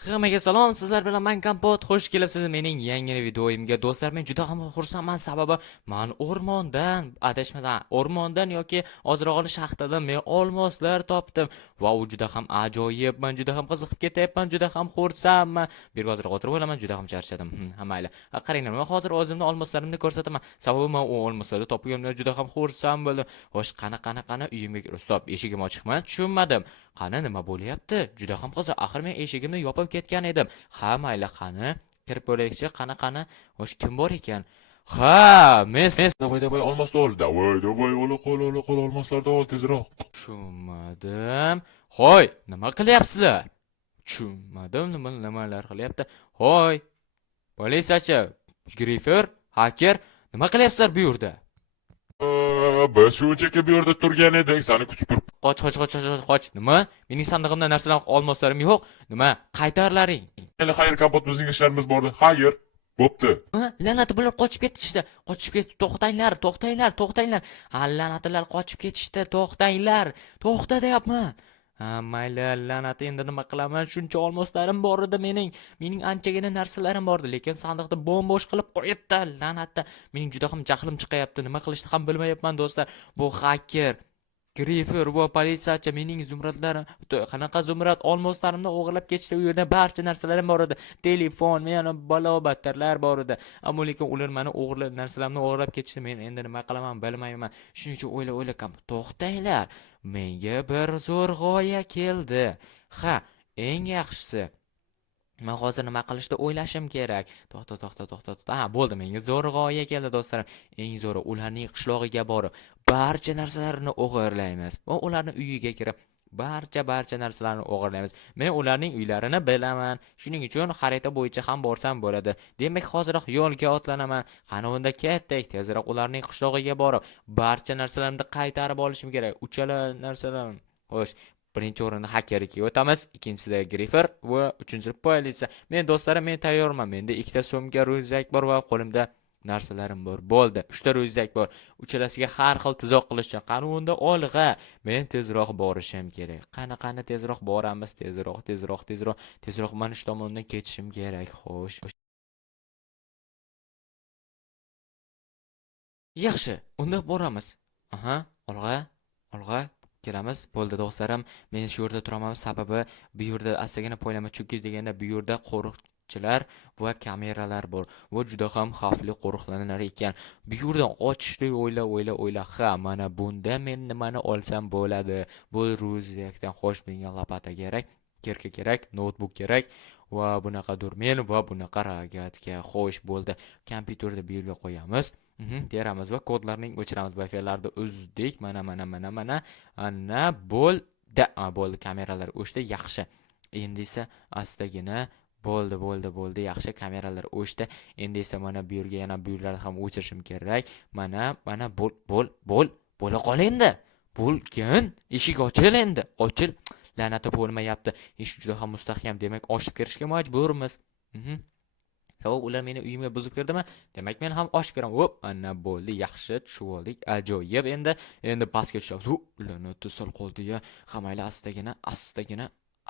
Hammaga salom, sizlar bilan men Kompot. Xush kelibsiz mening yangi videoyimga. Do'stlar, men juda ham xursandman, sababi men o'rmondan yoki ozrog'ini shaxtadan men olmoslar topdim. Va u juda ham ajoyib, men juda ham qiziqib ketyapman, juda ham xursandman. Bir ozroq o'tirib olaman, juda ham charchadim. Ha mayli. Qaranglar, men hozir o'zimni olmoslarimni ko'rsataman. Sababi men u olmoslarni topganimdan juda ham xursand bo'ldim. Xo'sh, qana uyimga kirib, stop, eshigim ochiqmi? Tushunmadim. Qani nima bo'lyapti? Juda ham qiziq. Axir men eshigimni yopib ketgan edim. Ha, mayli, qani kirib ko'raylikchi. Qani. Xo'sh, kim bor ekan? Ha, mes. Давай, olmosni ol. Давай, ola qol, olmoslarni ol tezroq. Tushunmadim. Hoy, nima qilyapsizlar? Tushunmadim, nimalar qilyapti? Hoy, politsiyachi, grifer, haker, nima qilyapsizlar bu yerda? Biz shunchaki bu yerda turgan edik, seni kutib turib. Qoch. Nima? Mening sandig'imda narsalar, olmoslarim yo'q. Nima? Qaytarlaring. Mayli, xayr, Kompot, bizning ishlarimiz bor. Xayr, bo'pti. La'nati bular qochib ketishdi. Qochib ketdi. To'xtanglar. Ha, la'natilar qochib ketishdi. To'xta deyapman. Ha, mayli, la'nati, endi nima qilaman? Shuncha olmoslarim bor edi mening. Mening anchagina narsalarim bor edi, lekin sandiqda bo'm-bo'sh qilib qo'yibdi. La'natda. Mening juda ham jahlim chiqayapti. Nima qilishni ham bilmayapman, do'stlar. Bu hacker, Grifer va politsiyachi mening qanaqa zumrad olmoslarimni o'g'irlab ketishdi. U yerda barcha narsalarim bor edi. Telefon, yana balo-battarlar bor edi. Ammo lekin ular meni narsalarimni o'g'irlab ketishdi. Men endi nima qilaman bilmayman. Shuning uchun o'yla, to'xtanglar. Menga bir zo'r g'oya keldi. Ha, eng yaxshisi, men hozir nima qilishni o'ylashim kerak. To'xta. Ha, bo'ldi, menga zo'r g'oya keldi, do'stlarim. Eng zo'ri ularning qishlog'iga borib, barcha narsalarini o'g'irlaymiz va ularning uyiga kirib barcha narsalarni o'g'irlaymiz. Men ularning uylarini bilaman. Shuning uchun xarita bo'yicha ham borsam bo'ladi. Demak, hozirroq yo'lga otlanaman. Qani unda ketdik, tezroq ularning qishlog'iga borib, barcha narsalarimni qaytarib olishim kerak. Uchala narsalarim. Xo'sh, birinchi o'rinda hakerga o'tamiz, ikkinchisida grifer va uchinchisi politsiya. Men do'stlarim, men tayyorman. Menda ikkita so'mga ryukzak bor va qo'limda narsalarim bor. Bo'ldi, 3 ta ryukzak bor. Uchalasiga har xil tuzoq qilishgan. Qani unda olg'a. Men tezroq borishim kerak. Qani tezroq boramiz, tezroq mana shu tomondan ketishim kerak. Xo'sh. Yaxshi, unda boramiz. Aha, olg'a. Kelamiz. Bo'ldi, do'stlarim, men shu yerda turaman, sababi bu yerda astagina poylama chunki deganda bu yerda qo'riqchilar va kameralar bor va juda ham xavfli qo'riqlanar ekan. Bu yerdan qochishni o'yla. Ha, mana bunda men nimani olsam bo'ladi? Bu ryukzakdan xo'sh, menga lopata kerak, kirka kerak, noutbuk kerak va bunaqa durmen va bunaqa rogatka. Xo'sh, bo'ldi. Kompyuterni bu yerga qo'yamiz. Teramiz va kodlarning o'chiramiz. Wi-Fi-larni uzdik. Mana. Ana bo'ldi. Bo'ldi, kameralar o'chdi. Yaxshi. Endi esa astagina bo'ldi. Yaxshi, kameralar o'chdi. Endi esa mana bu yerga yana bu yerlarni ham o'chirishim kerak. Mana bo'la qol endi. Bo'lgin. Eshik ochil endi. Ochil. La'nati bo'lmayapti. Eshik juda ham mustahkam. Demak, ochib kirishga majburmiz. Sabab ular meni uyimga buzib kirdimi? Demak, men ham ochib kiraman. Hop, ana bo'ldi. Yaxshi, tushib oldik. Ajoyib. Endi pastga tushamiz. La'nati sal qoldi-ya. Qamayla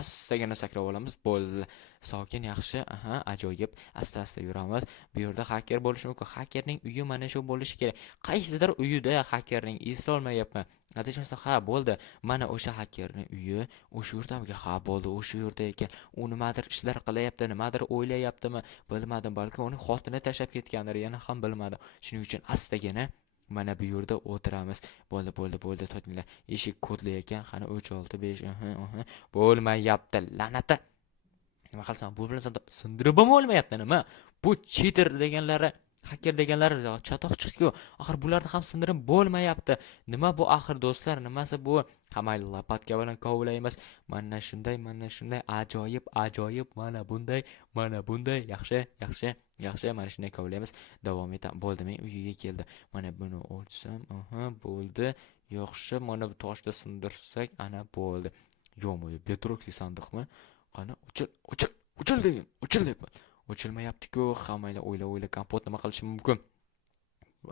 astagina sakrab olamiz. Bo'ldi. Sokin, yaxshi. Aha, ajoyib. Asta yuramiz. Bu yerda haker bo'lishi mumkin. Hakerning uyi mana shu bo'lishi kerak. Qaysidir uyida hakerning eslolmayapman. Adashmasa, ha, bo'ldi. Mana o'sha hakerning uyi o'sha yerdamiga? Ha, bo'ldi, o'sha yerda ekan. U nimadir ishlar qilyapti, nimadir o'ylayaptimi? Bilmadim, balki uning xotini tashlab ketgandir, yana ham bilmadim. Shuning uchun astagina mana bu yerda o'tiramiz. Bo'ldi, to'tinglar. Eshik kodli ekan. Qani 365. Bo'lmayapti, la'nati. Nima qilsam, bu bilan sindirib bo'lmayapti nima? Bu cheater deganlari, hacker deganlari chatoq chiqdi-ku. Axir bularni ham sindirib bo'lmayapti. Nima bu axir, do'stlar? Nimasi bu? Qamayli lopatka bilan kovlaymiz. Mana shunday, ajoyib, mana bunday. Yaxshi. Mana shunday kovlaymiz. Davom etamiz. Bo'ldi, men uyiga keldi. Mana buni olsam, bo'ldi. Yaxshi, mana bu toshda sindirsak, ana bo'ldi. Yo'q, betrokli sandiqmi? Qani, uchil deyapman. Ochilmayapti-ku. Hammaylar o'yla, Kompot nima qilishi mumkin?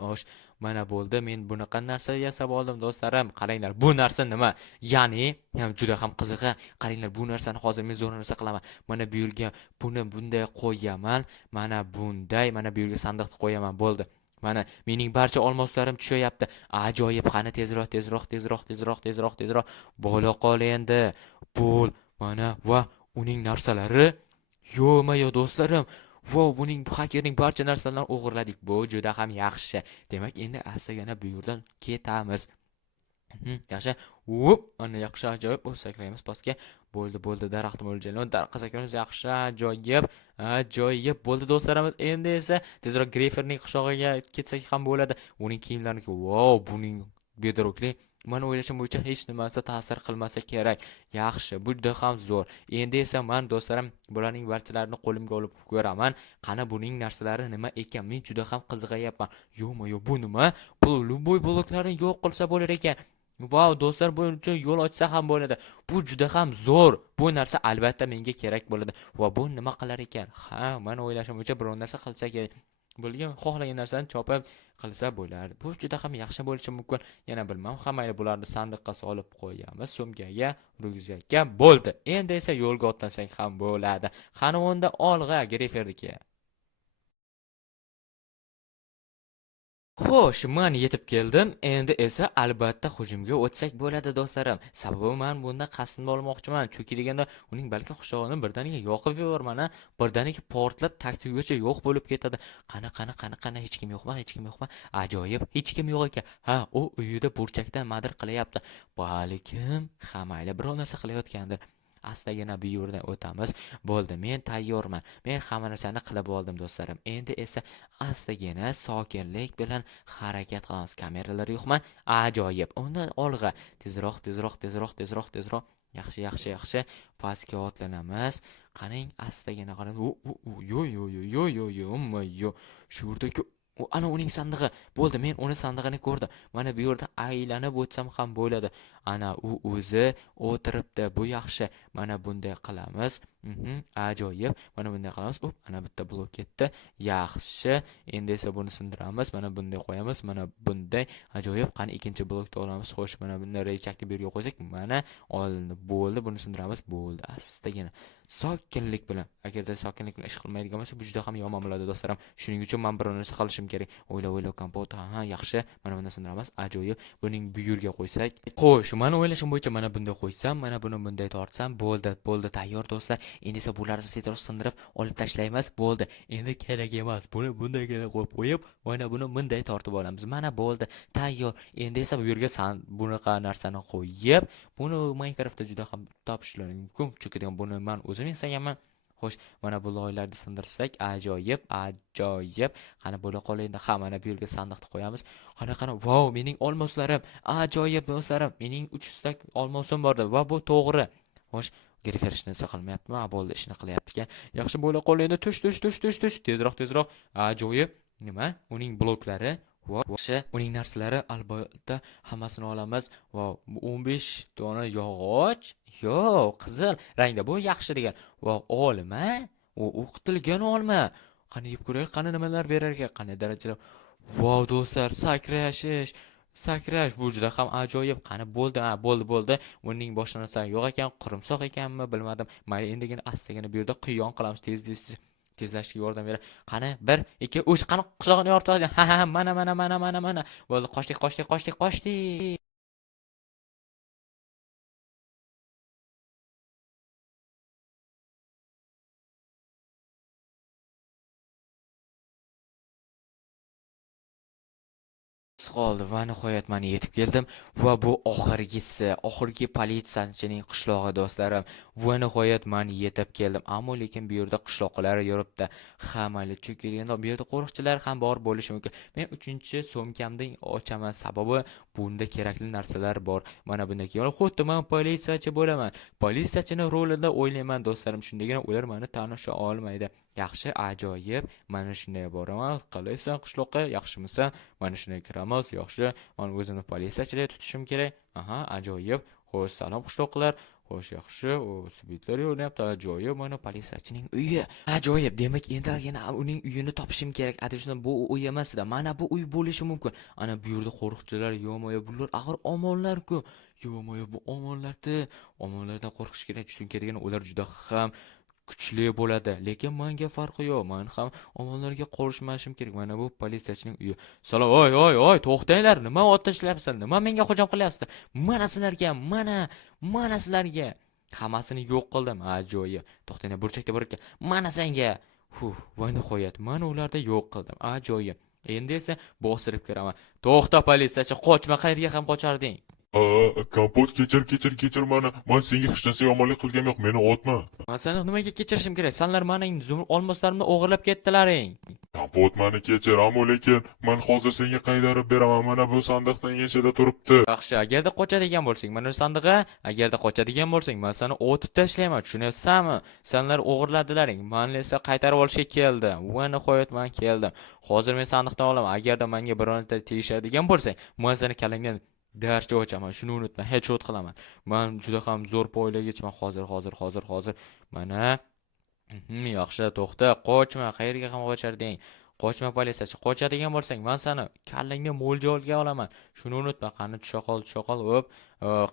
Xo'sh, mana bo'ldi. Men bunaqa narsa yasab oldim do'stlarim. Qaranglar, bu narsa nima? Ya'ni, juda ham qiziq. Qaranglar, bu narsani hozir men zo'r narsa qilaman. Mana bu yerga buni bunday qo'yaman. Mana bunday, mana bu yerga sandiqni qo'yaman. Bo'ldi. Mana mening barcha olmoslarim tushyapti. Ajoyib, qani tezroq. Bo'la qol endi. Bo'l. Mana va uning narsalari yo'ma-yo do'stlarim. Wow, buning hakerning barcha narsalarini o'g'irladik. Bu juda ham yaxshi. Demak, endi astagina bu yerdan ketamiz. Yaxshi. Up, mana yaxshi ajoyib. Sakraymiz pastga. Bo'ldi, daraxtni mo'ljallaymiz. Daraxtga sakraymiz. Yaxshi, ajoyib. Bo'ldi do'stlarimiz. Endi esa tezroq Griferning qishlog'iga ketsak ham bo'ladi. Uning kiyimlarini, wow, buning bedrokli mana o'ylashim bo'yicha hech nimasi ta'sir qilmasa kerak. Yaxshi, bu juda ham zo'r. Endi esa men do'stlarim bularning barchalarini qo'limga olib ko'raman. Qani buning narsalari nima ekan? Men juda ham qiziqayapman. Yo'q, bu nima? Bu bo'y bloklarni yo'q qilsa bo'lar ekan. Wow, do'stlar, bu uchun yo'l ochsa ham bo'ladi. Bu juda ham zo'r. Bu narsa albatta menga kerak bo'ladi. Va bu nima qilar ekan? Men o'ylashim bo'yicha biror narsa qilsa kerak. Bo'lgan xohlagan narsani chopib qilsa bo'lardi. Bu juda ham yaxshi bo'lishi mumkin. Yana bilmam, hamma bularni sandiqqa solib qo'yamiz, sumkaga, ryukzakka. Bo'ldi. Endi esa yo'lga otlansak ham bo'ladi. Qani unda olg'a Griferniki. Xo'sh, men yetib keldim. Endi esa albatta hujumga o'tsak bo'ladi do'stlarim. Sababi men bunda qasdni olmoqchiman. Chunki deganda uning balki qushog'ini birdaniga yoqib yuborman, birdaniga portlab taktigacha yo'q bo'lib ketadi. Qani hech kim yo'qmi? Ajoyib, hech kim yo'q ekan. U uyida burchakdan madir qilyapti. Balkim mayli biror narsa qilayotgandir. Astagina bu yerdan o'tamiz. Bo'ldi, men tayyorman. Men hamma narsani qilib oldim do'stlarim. Endi esa astagina sokinlik bilan harakat qilamiz. Kameralar yo'qmi? Ajoyib. Undan olg'a tezroq. Yaxshi. Pastga otlanamiz. Qaning astagina qarang. Yo. Shu yerdagi ana uning sandig'i. Bo'ldi, men uni sandig'ini ko'rdim. Mana bu yerda aylanib o'tsam ham bo'ladi. Ana u o'zi o'tiribdi. Bu yaxshi. Mana bunday qilamiz. Ajoyib. Mana bunday qilamiz. Ana bitta blok ketdi. Yaxshi. Endi esa buni sindiramiz. Mana bunday qo'yamiz. Mana bunday. Ajoyib. Qani ikkinchi blokni olamiz. Xo'sh, mana bunday rechakni bu yerga qo'ysak, mana olindi. Bo'ldi, buni sindiramiz. Bo'ldi. Astagina. Sokinlik bilan. Agarda sokinlik bilan ish qilmaydigan bo'lsa, bu juda ham yomon bo'ladi do'stlarim. Shuning uchun men bir narsa qilishim kerak. O'ylab kompot. Yaxshi. Mana buni sindiramiz. Ajoyib. Buning bu yerga qo'ysak. Xo'sh, men o'ylashim bo'yicha mana bunday qo'ysam, mana buni bunday tortsam, bo'ldi, tayyor do'stlar. Endi esa bularni tezroq sindirib olib tashlaymiz. Bo'ldi. Endi kerak emas. Buni bunday qo'yib, mana buni bunday tortib olamiz. Mana bo'ldi, tayyor. Endi esa bu yerga bunaqa narsani qo'yib, buni Minecraftda juda ham topishlari mumkin. Chunki buni men o'zim yasaganman. Xo'sh, mana bu loylarni sindirsak, ajoyib. Qani bo'la qol endi. Mana bu yerga sandiqni qo'yamiz. Qani. Wow, mening olmoslarim. Ajoyib do'stlarim. Mening 300 tak olmosim bordi va bu to'g'ri. Xo'sh, Grifer ishni qilmayaptimi? Bo'ldi, ishni qilyapti ekan. Yaxshi bo'la qol endi. Tush. Tezroq. Ajoyib. Nima? Uning bloklari Yaxshi, uning narsalari albatta hammasini olamiz. Wow, 15 dona yog'och. Yo'q, qizil rangda. Bu yaxshi degan. Wow, olma. U o'qitilgan olma. Qani yeb ko'raylik, qani nimalar berar ekan, qani darajalar. Wow, do'stlar, sakrash bu juda ham ajoyib. Qani bo'ldi. Uning boshqa narsa yo'q ekan, qurimsoq ekanmi, bilmadim. Mayli, endigina astagina bu yerda qiyon qilamiz. Tezlashga yordam beradi. Qani 1 2 3 qani qushog'ini yorib olgan. Mana. Bo'ldi, qochdik. Qoldi va nihoyat men yetib keldim va bu oxirgi politsiyachining qishlog'i do'stlarim. Va nihoyat men yetib keldim. Ammo lekin bu yerda qishloqlar yuribdi. Mayli, chunki bu yerda qo'riqchilar ham bor bo'lishi mumkin. Men 3-sumkamni ochaman, sababi bunda kerakli narsalar bor. Mana bunday keyin xuddi men politsiyachi bo'laman. Politsiyachini rolida o'ylayman do'stlarim. Shundagina ular meni tanisha olmaydi. Yaxshi, ajoyib. Mana shunday boraman. Qilaysan qishloqqa, yaxshimisan? Mana shunday kiramiz. Yaxshi. Men o'zimni politsiyachiday tutishim kerak. Ajoyib. Xo'sh, salom qishloqlar. Xo'sh, yaxshi. U svitlar yonyapti. Ajoyib. Mana politsiyachining uyi. Ajoyib. Demak, endagina uning uyini topishim kerak. Adashsam bu uy emas-da. Mana bu uy bo'lishi mumkin. Ana bu yerda qo'riqchilar, yo'moyo bular axir omonlar-ku. Yo'moyo bu omonlar-da. Omonlardan qo'rqish kerak. Chunki degan ular juda ham kuchli bo'ladi, lekin menga farqi yo'q. Men ham omonlarga qo'shmashim kerak. Mana bu politsiyachining uyi. Salom, oy, to'xtanglar. Nima ot tashlayapsizlar? Nima menga hujum qilyapsizlar? Mana sizlarga, mana sizlarga. Hammasini yo'q qildim. Ajoyib. To'xtanglar, burchakda. Mana senga. Va nihoyat, men ularni yo'q qildim. Ajoyib. Endi esa bostirib kiraman. To'xta politsiyachi, qochma, qayerga ham qocharding? Kompot kechir mani. Men senga hech narsa yomonlik qilgim yo'q, meni otma. Men seni nimaga kechirishim kerak? Senlar mening olmoslarimni o'g'irlab ketdilaring. Kompot mani kechir, ammo lekin men hozir senga qaytarib beraman. Mana bu sandiqning ichida turibdi. Yaxshi, agarda qochadigan bo'lsang, mana sandig'i, agarda qochadigan bo'lsang, men seni otib tashlayman. Tushunyapsanmi? Senlar o'g'irladilaring. Men esa qaytarib olishga keldim. Va nihoyat men keldim. Hozir men sandiqdan olaman. Agarda menga bironta tegishadigan bo'lsang, men seni kalangdan darcha ochaman. Shuni unutma, headshot qilaman. Men juda ham zo'r poylagachman. Hozir. Mana yaxshi, to'xta, qochma, qayerga ham qocharding? Qochma politsiyachi, qochadigan bo'lsang, men seni kallangni mo'ljalga olaman. Shuni unutma, qani tusha qol, hop.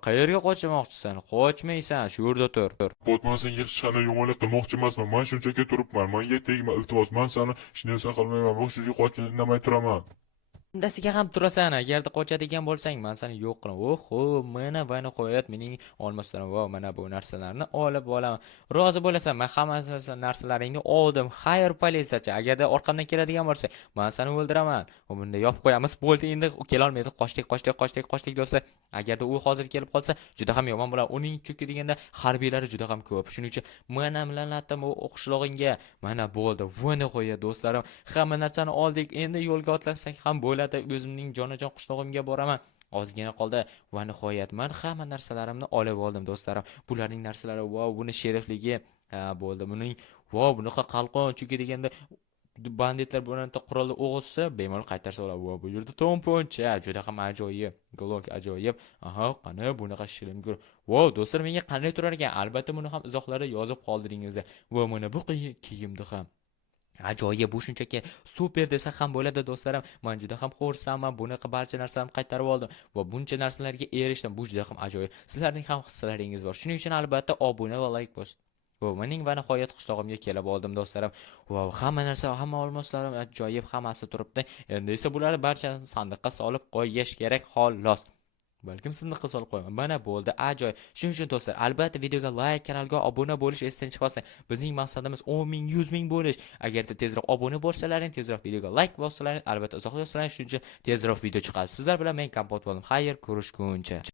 Qayerga qochmoqchisan? Qochmaysan, shu yerda tur. Kompot, men senga hech qanday yomonlik qilmoqchi emasman. Men shunchaki turibman. Menga tegma, iltimos. Men seni hech narsa qilmayman. Bu sizga qochib indamay turaman. Dasiga ham turasan. Agarda qochadigan bo'lsang, men seni yo'q qilaman. Oho, mana va nihoyat mening olmoslarim va mana bu narsalarni olib olaman. Rozi bo'lasan, men hamma narsalaringni oldim. Xayr politsiyachi, agarda orqamdan keladigan bo'lsa, men seni o'ldiraman. Bunda yopib qo'yamiz. Bo'ldi, endi kela olmaydi. Qochdik do'stlar. Agarda u hozir kelib qolsa, juda ham yomon bo'ladi. Uning chunki deganda harbiylari juda ham ko'p. Shuning uchun mana bilan latam o'qishlog'ingga. Mana bo'ldi. Va nihoyat do'stlarim, hamma narsani oldik. Endi yo'lga otlansak ham bo'ladi. O'zimning jonajon qishlog'imga boraman. Ozgina qoldi va nihoyat men hamma narsalarimni olib oldim do'stlarim. Bularning narsalari, vau, buni sherifligi bo'ldi. Buning bunaqa qalqon chunki deganda banditlar bilan qurolni o'g'itsa, bemalol qaytarsa bo'ladi. Bu yerda to'mponcha, juda ham ajoyib. Glock ajoyib. Aha, qani bunaqa shilingur. Do'stlar, menga qanday turar ekan? Albatta buni ham izohlarda yozib qoldiringizlar. Mana bu kiyimni ham ajoyib, bu shunchaki super desa ham bo'ladi do'stlarim. Men juda ham xursandman. Bunaqa barcha narsalarimni qaytarib oldim va buncha narsalarga erishdim. Bu juda ham ajoyib. Sizlarning ham hissalaringiz bor. Shuning uchun albatta obuna va like bos. Mening va nihoyat qishlog'imga kelib oldim do'stlarim. Hamma narsa, hamma olmoslarim ajoyib, hammasi turibdi. Endi esa bularni barchasini sandiqqa solib qo'yish kerak, xolos. Balkim sandiqqa solib qo'yaman. Mana bo'ldi, ajoyib. Shuning uchun do'stlar, albatta videoga like, kanalga obuna bo'lish esdan chiqmasin. Bizning maqsadimiz 10 ming, 100 ming bo'lish. Agarda tezroq obuna bo'lsalaring, tezroq videoga like bossalaring, albatta uzoq yozsalaring, shuning uchun tezroq video chiqadi. Sizlar bilan men Kompot bo'ldim. Xayr, ko'rishguncha.